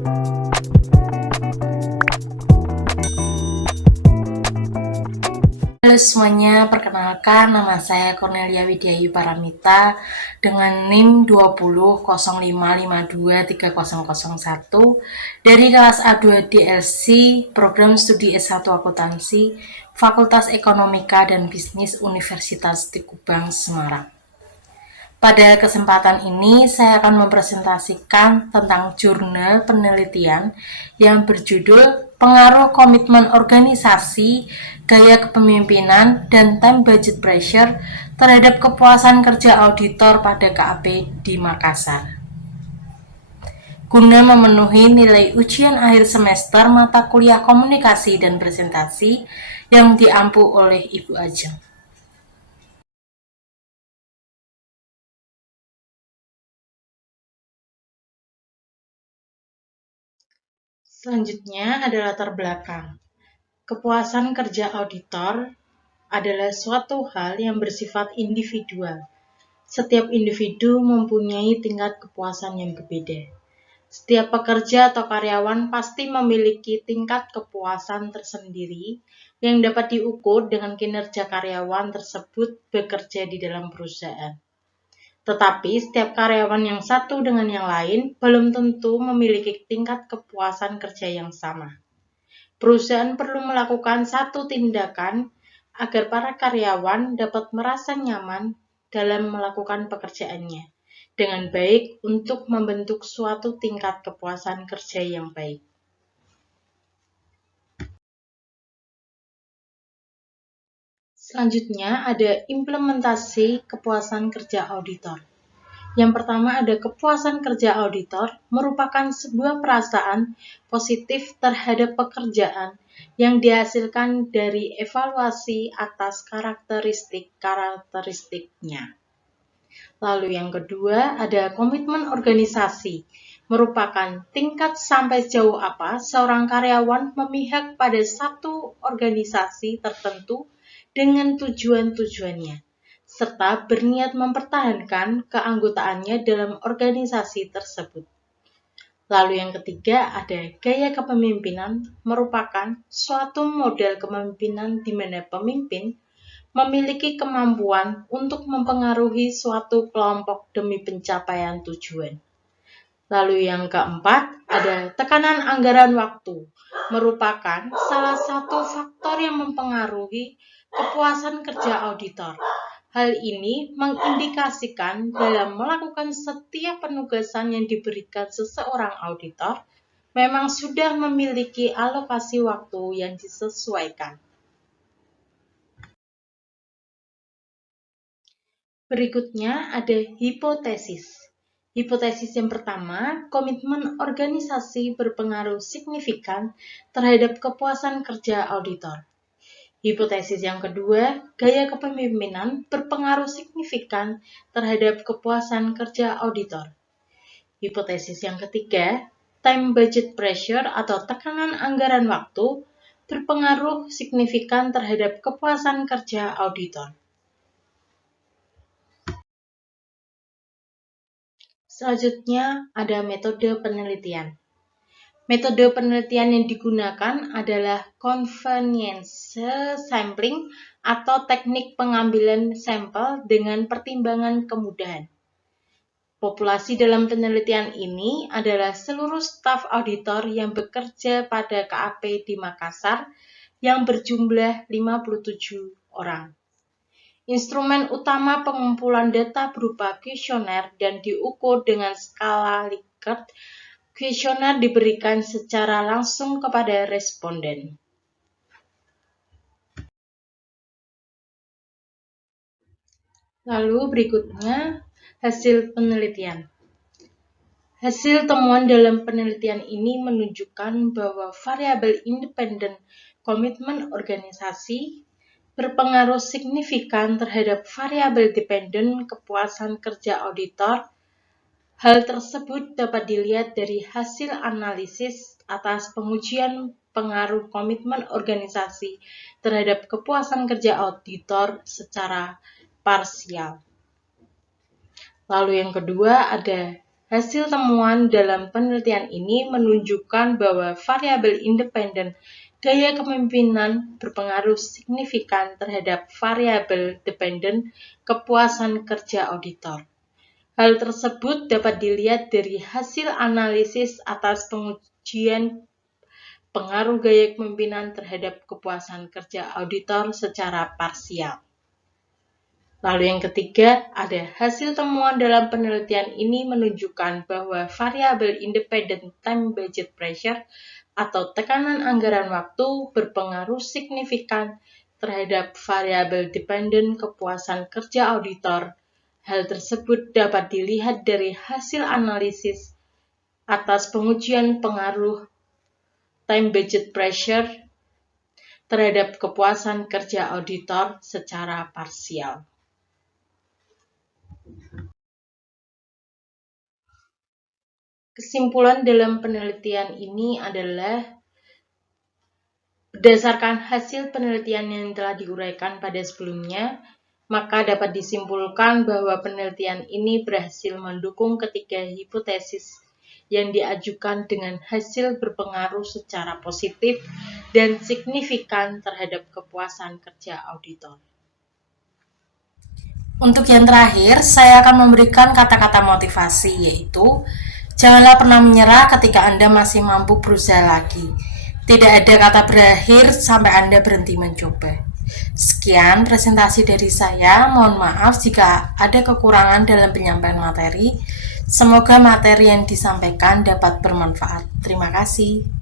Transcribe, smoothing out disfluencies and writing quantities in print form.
Halo semuanya, perkenalkan nama saya Cornelia Widyayu Paramita dengan NIM 2005523001 dari kelas A2 DLC Program Studi S1 Akuntansi Fakultas Ekonomika dan Bisnis Universitas Teguh Bang Semarang. Pada kesempatan ini, saya akan mempresentasikan tentang jurnal penelitian yang berjudul Pengaruh Komitmen Organisasi, Gaya Kepemimpinan, dan Time Budget Pressure terhadap kepuasan kerja auditor pada KAP di Makassar. Guna memenuhi nilai ujian akhir semester mata kuliah komunikasi dan presentasi yang diampu oleh Ibu Ajeng. Selanjutnya ada latar belakang. Kepuasan kerja auditor adalah suatu hal yang bersifat individual. Setiap individu mempunyai tingkat kepuasan yang berbeda. Setiap pekerja atau karyawan pasti memiliki tingkat kepuasan tersendiri yang dapat diukur dengan kinerja karyawan tersebut bekerja di dalam perusahaan. Tetapi setiap karyawan yang satu dengan yang lain belum tentu memiliki tingkat kepuasan kerja yang sama. Perusahaan perlu melakukan satu tindakan agar para karyawan dapat merasa nyaman dalam melakukan pekerjaannya dengan baik untuk membentuk suatu tingkat kepuasan kerja yang baik. Selanjutnya ada implementasi kepuasan kerja auditor. Yang pertama ada kepuasan kerja auditor merupakan sebuah perasaan positif terhadap pekerjaan yang dihasilkan dari evaluasi atas karakteristiknya. Lalu yang kedua ada komitmen organisasi, merupakan tingkat sampai sejauh apa seorang karyawan memihak pada satu organisasi tertentu dengan tujuan-tujuannya, serta berniat mempertahankan keanggotaannya dalam organisasi tersebut. Lalu yang ketiga ada gaya kepemimpinan, merupakan suatu model kepemimpinan di mana pemimpin memiliki kemampuan untuk mempengaruhi suatu kelompok demi pencapaian tujuan. Lalu yang keempat ada tekanan anggaran waktu, merupakan salah satu faktor yang mempengaruhi kepuasan kerja auditor. Hal ini mengindikasikan dalam melakukan setiap penugasan yang diberikan seseorang auditor, memang sudah memiliki alokasi waktu yang disesuaikan. Berikutnya ada hipotesis. Hipotesis yang pertama, komitmen organisasi berpengaruh signifikan terhadap kepuasan kerja auditor. Hipotesis yang kedua, gaya kepemimpinan berpengaruh signifikan terhadap kepuasan kerja auditor. Hipotesis yang ketiga, time budget pressure atau tekanan anggaran waktu berpengaruh signifikan terhadap kepuasan kerja auditor. Selanjutnya ada metode penelitian. Metode penelitian yang digunakan adalah convenience sampling atau teknik pengambilan sampel dengan pertimbangan kemudahan. Populasi dalam penelitian ini adalah seluruh staf auditor yang bekerja pada KAP di Makassar yang berjumlah 57 orang. Instrumen utama pengumpulan data berupa kuesioner dan diukur dengan skala Likert. Kuesioner diberikan secara langsung kepada responden. Lalu berikutnya hasil penelitian. Hasil temuan dalam penelitian ini menunjukkan bahwa variabel independen komitmen organisasi berpengaruh signifikan terhadap variabel dependen kepuasan kerja auditor. Hal tersebut dapat dilihat dari hasil analisis atas pengujian pengaruh komitmen organisasi terhadap kepuasan kerja auditor secara parsial. Lalu yang kedua ada Hasil temuan dalam penelitian ini menunjukkan bahwa variabel independen gaya kepemimpinan berpengaruh signifikan terhadap variabel dependen kepuasan kerja auditor. Hal tersebut dapat dilihat dari hasil analisis atas pengujian pengaruh gaya kepemimpinan terhadap kepuasan kerja auditor secara parsial. Lalu yang ketiga, ada hasil temuan dalam penelitian ini menunjukkan bahwa variabel independent time budget pressure atau tekanan anggaran waktu berpengaruh signifikan terhadap variabel dependent kepuasan kerja auditor. Hal tersebut dapat dilihat dari hasil analisis atas pengujian pengaruh time budget pressure terhadap kepuasan kerja auditor secara parsial. Kesimpulan dalam penelitian ini adalah berdasarkan hasil penelitian yang telah diuraikan pada sebelumnya, maka dapat disimpulkan bahwa penelitian ini berhasil mendukung ketiga hipotesis yang diajukan dengan hasil berpengaruh secara positif dan signifikan terhadap kepuasan kerja auditor. Untuk yang terakhir, saya akan memberikan kata-kata motivasi, yaitu janganlah pernah menyerah ketika Anda masih mampu berusaha lagi. Tidak ada kata berakhir sampai Anda berhenti mencoba. Sekian presentasi dari saya. Mohon maaf jika ada kekurangan dalam penyampaian materi. Semoga materi yang disampaikan dapat bermanfaat. Terima kasih.